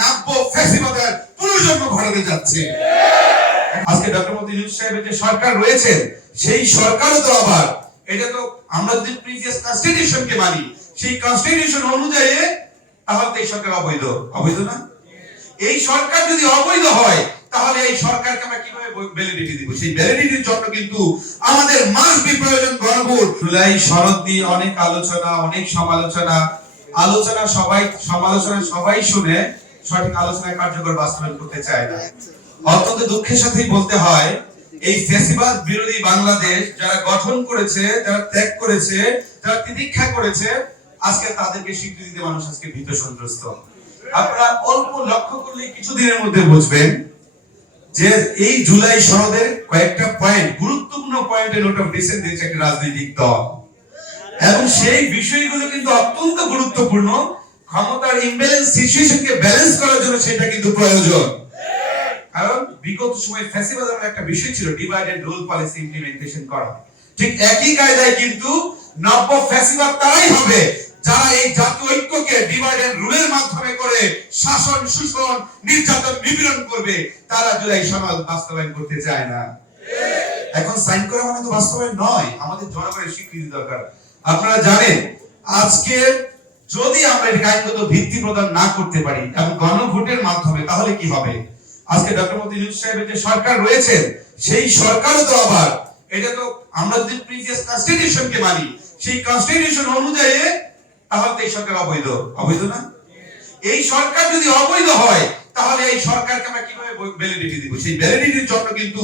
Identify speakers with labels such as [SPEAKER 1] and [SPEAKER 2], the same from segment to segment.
[SPEAKER 1] নাব্য পুনর্জন্ম ঘটাতে যাচ্ছে। আজকে ডক্টর মোদী সাহেবের যে সরকার রয়েছে, সেই সরকারও তো আবার, এটা তো আমরা যদি প্রিভিয়াস কনস্টিটিউশনকে মানি, সেই কনস্টিটিউশন অনুযায়ী তাহলে এই সরকার অবৈধ। অবৈধ না? এই সরকার যদি অবৈধ হয়, তাহলে এই সরকারকে আমরা কীভাবে ভ্যালিডিটি দিব? সেই ভ্যালিডিটির জন্য কিন্তু আমাদের গণভোট। জুলাই নিয়ে অনেক আলোচনা, অনেক সমালোচনা। আলোচনা সবাই, সমালোচনা সবাই শুনে সঠিক আলোচনায় কার্যকর বাস্তবায়ন করতে চায় না। অত্যন্ত দুঃখের সাথেই বলতে হয় এই ফেসিবাদ বিরোধী বাংলাদেশ যারা গঠন করেছে যারা ত্যাগ করেছে যারা তিতিক্ষা করেছে আজকে তাদেরকে স্বীকৃতি দিতে মানুষ আজকে ভীত সন্ত্রস্ত। আপনারা অল্প লক্ষ্য করলে কিছুদিনের মধ্যে বুঝবেন যে এই জুলাই সনদের কয়েকটা পয়েন্ট গুরুত্বপূর্ণ পয়েন্টে নোট অফ ডিসেন্ট দিয়েছে একটি রাজনৈতিক দল। এবং সেই বিষয়গুলো কিন্তু অত্যন্ত গুরুত্বপূর্ণ। ক্ষমতার ইমব্যালেন্স সিচুয়েশনকে ব্যালেন্স করার জন্য সেটা কিন্তু প্রয়োজন। কারণ বিগত সময় ফ্যাসিবাদ নামে একটা বিষয় ছিল divide and rule policy implementation করা। ঠিক একই কায়দায় কিন্তু নব্য ফ্যাসিবাদ তারাই হবে, যারা এই জাতীয় ঐক্যকে ডিভাইড এন্ড রুলের মাধ্যমে করে শাসন, শোষণ, নির্যাতন, নিপীড়ন করবে, তারা জুলাই সনদ বাস্তবায়ন করতে চায় না। এখন সাইন করা মানে তো বাস্তবায়ন নয়, আমাদের জনগণের স্বীকৃতি দরকার। আপনারা জানেন, আজকে যদি আমরা এটাকে আইনগত ভিত্তি প্রদান না করতে পারি এবং গণভোটের মাধ্যমে, তাহলে কি হবে? আজকে ডক্টর মোদী সাহেবের যে সরকার রয়েছে, সেই সরকারও তো আবার, এটা তো আমরা যদি প্রিভিয়াস কনস্টিটিউশনকে মানি, সেই কনস্টিটিউশন অনুযায়ী তাহলে এই সরকার অবৈধ। অবৈধ না? এই সরকার যদি অবৈধ হয়, তাহলে এই সরকারকে আমরা কীভাবে ভ্যালিডিটি দিব? সেই ভ্যালিডিটির জন্য কিন্তু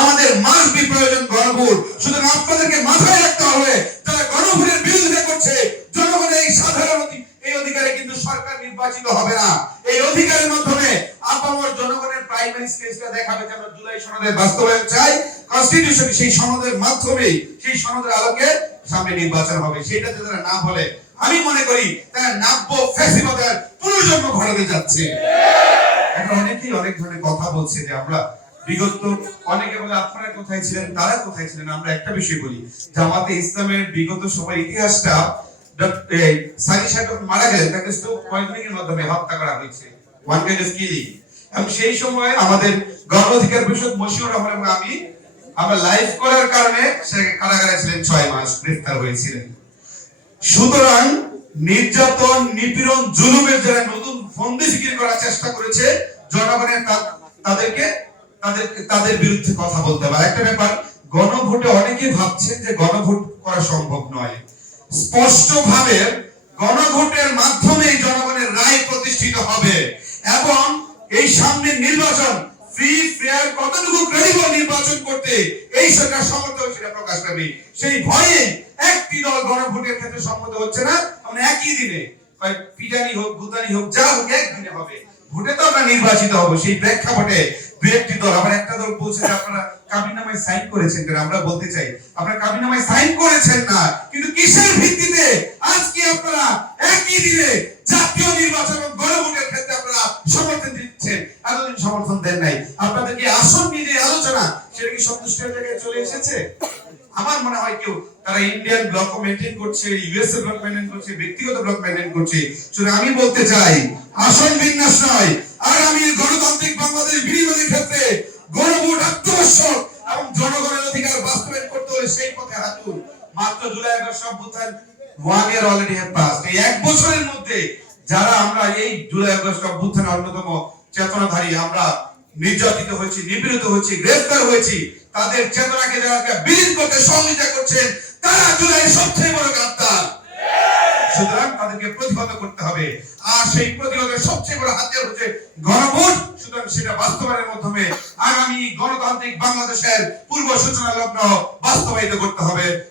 [SPEAKER 1] আমাদের মাস বি প্রয়োজন গণভোট। সুতরাং আপনাদেরকে মাথায় রাখতে হবে, যারা গণভোটের বিরোধিতা করছে, জনগণের এই সাধারণ নির্বাচিত হবে না। এই অধিকারের মাধ্যমে আপামর জনগণের প্রাইমারি স্টেজটা দেখাবে যে আমরা জুলাই সনদের বাস্তবায়ন চাই। কনস্টিটিউশন সেই সনদের মাধ্যমে সেই সনদের আলোকে সামনে নির্বাচন হবে। সেটা যদি না বলে, আমি মনে করি তারা নাব্য ফ্যাসিবাদের পুনর্জন্ম ঘটাতে যাচ্ছে। এখন অনেকেই অনেক ধরনের কথা বলছে যে আমরা বিগত, অনেকে বলে, আপনারা কোথায় ছিলেন, তারা কোথায় ছিলেন? আমরা একটা বিষয় বলি, জামাতে ইসলামের বিগত সময়ের ইতিহাসটা সেই সময় আমাদের গণ অধিকার মশিউর রহমান আমি, আমরা লাইভ করার কারণে কারাগারে ছিলেন ছয় মাস, গ্রেফতার হয়েছিলেন। সুতরাং নির্যাতন, নিপীড়ন, জুলুমের যারা নতুন ফিকির করার চেষ্টা করেছে, জনগণের তাদেরকে, তাদের তাদের বিরুদ্ধে কথা বলতে হবে। একটা ব্যাপার, গণভোটে অনেকে ভাবছেন যে গণভোট করা সম্ভব নয়। স্পষ্ট ভাবে গণভোটের মাধ্যমে জনগণের রায় প্রতিষ্ঠিত হবে এবং এই সামনের নির্বাচন ফ্রি ফেয়ার কতটুকু ক্রেডিবল নির্বাচন করতে এই সরকার সম্মত সেটা প্রকাশ পাবে সেই ভয়ে একটি দল গণভোটের ক্ষেত্রে সম্মত হচ্ছে না। আমরা একই দিনে পিটানি হোক গুতানি হোক, যা হোক, একদিনে হবে। ভোটে তো আমরা নির্বাচিত হব। সেই প্রেক্ষাপটে একটি দল, আবার একটা দল বলছে যে আপনারা কাবিনামায় সাইন করেছেন কেন, আমরা বলতে চাই, আপনারা কাবিনামায় সাইন করেছেন না, কিন্তু কিসের ভিত্তিতে আজকে আপনারা একই দিনে জাতীয় নির্বাচন গণভোটের ক্ষেত্রে আপনারা সমর্থন দিচ্ছেন? এতদিন সমর্থন দেন নাই। আপনাদের কি আসন নিয়ে আলোচনা, সেটা কি সন্তুষ্টের জায়গায় চলে এসেছে? আমার মনে হয় কেউ, তারা ইন্ডিয়ান ব্লক মেনটেন করছে ব্লক মেনটেন করছে, ব্যক্তিগত ব্লক মেনটেন করছে। শুধু আমি বলতে চাই আসন বিন্যাস নয় আর আমি গণতান্ত্রিক বাংলাদেশ বিনিময়ের ক্ষেত্রে গণভোট আত্মবশ্যক এবং জনগণের অধিকার বাস্তবায়ন করতে হলে সেই পথে হাঁটুন। মাত্র জুলাই আগস্ট অভ্যুত্থান one year already have pass এই এক বছরের মধ্যে যারা আমরা এই জুলাই আগস্ট অভ্যুত্থানের অন্যতম চেতনাধারী, আমরা নির্যাতিত হয়েছি, নিপীড়িত হয়েছি, গ্রেফতার হয়েছি, তাদের চেতনাকে যারা বিলীন করতে সহযোগিতা করছেন, তারা জুলাই সবচেয়ে বড় গাদ্দার সুতরাং তাদেরকে প্রতিহত করতে হবে। আর সেই প্রতিহতের সবচেয়ে বড় হাতিয়ার হচ্ছে গণভোট। সুতরাং সেটা বাস্তবায়নের মাধ্যমে আগামী গণতান্ত্রিক বাংলাদেশের পূর্ব সূচনা লগ্ন বাস্তবায়িত করতে হবে।